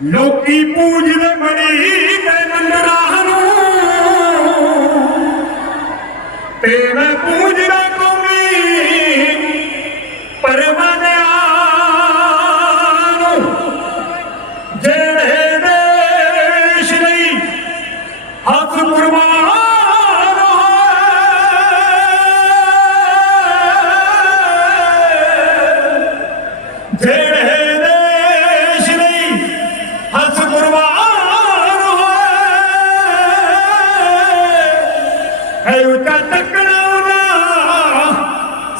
ਲੋਕੀ ਪੂਜਦੇ ਮੜੀ ਤੇ ਨੰਦਰਾਹ ਨੂੰ ਤੇ ਮੈਂ ਪੂਜ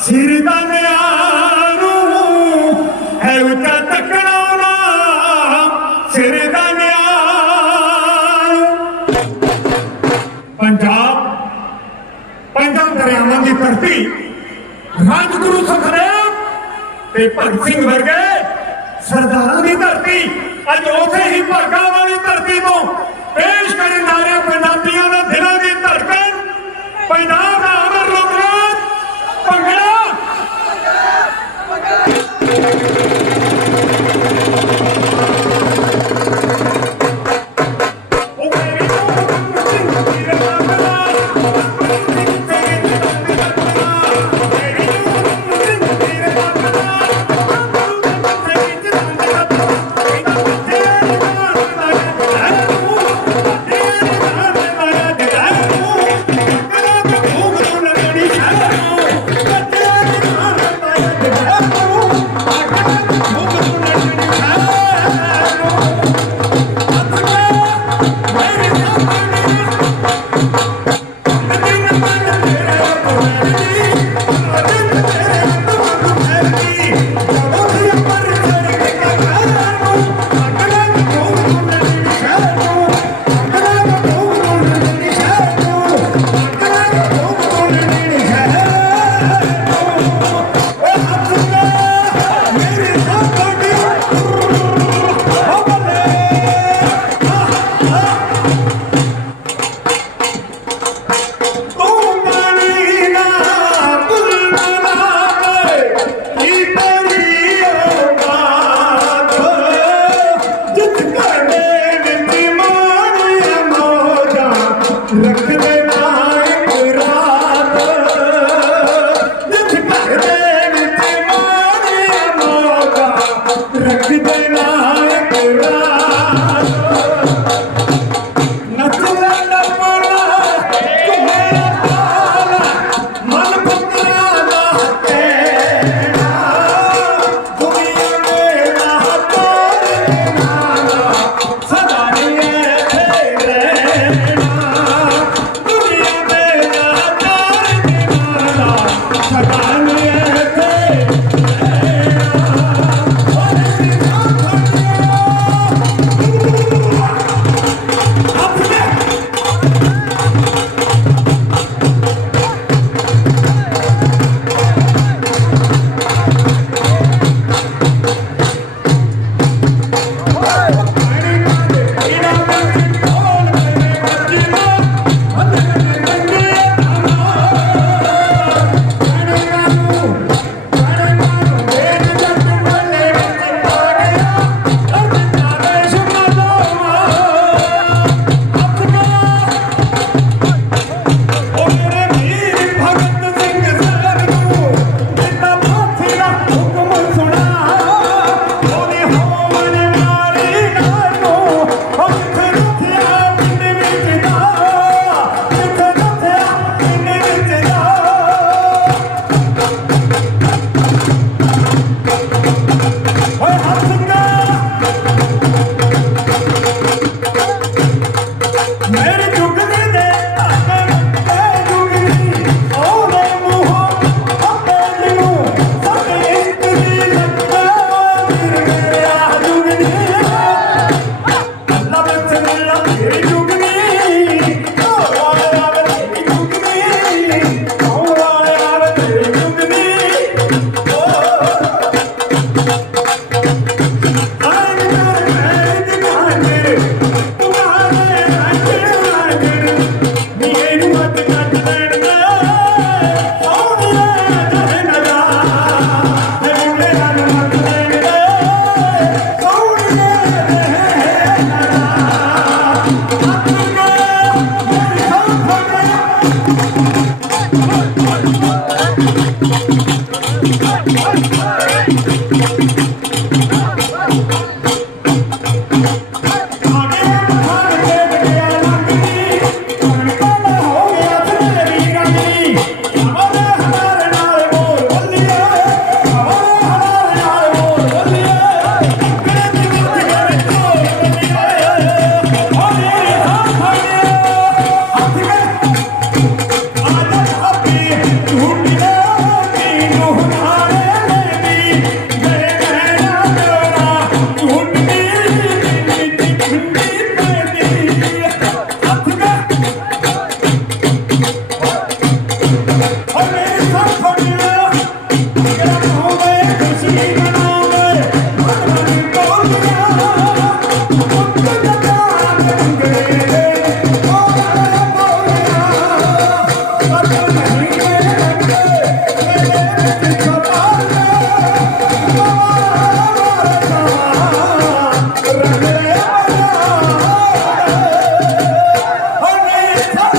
ਨਾ ਸਿਰ ਦਾ ਨਿਆਰੂ ਹੈ ਉੱਚਾ ਪੰਜਾਬ ਦਰਿਆਵਾਂ ਦੀ ਧਰਤੀ, ਰਾਜਗੁਰੂ ਸੁਖਦੇਵ ਤੇ ਭਗਤ ਸਿੰਘ ਵਰਗੇ ਸਰਦਾਰਾਂ ਦੀ ਧਰਤੀ, ਅੱਜ ਉਥੇ ਹੀ ਭਾਗਾ ਵਾਲੀ ਧਰਤੀ ਤੋਂ ਪੇਸ਼ ਕਰਨ ਨਾਰਿਆ ਪੰਜਾਬੀਆਂ ਦੇ ਦਿਲਾਂ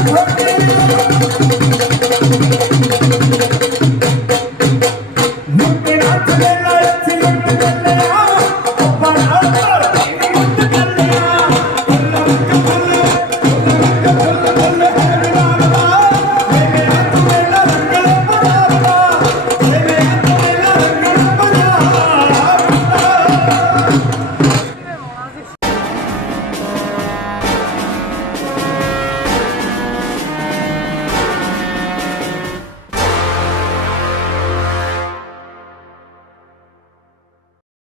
Vamos!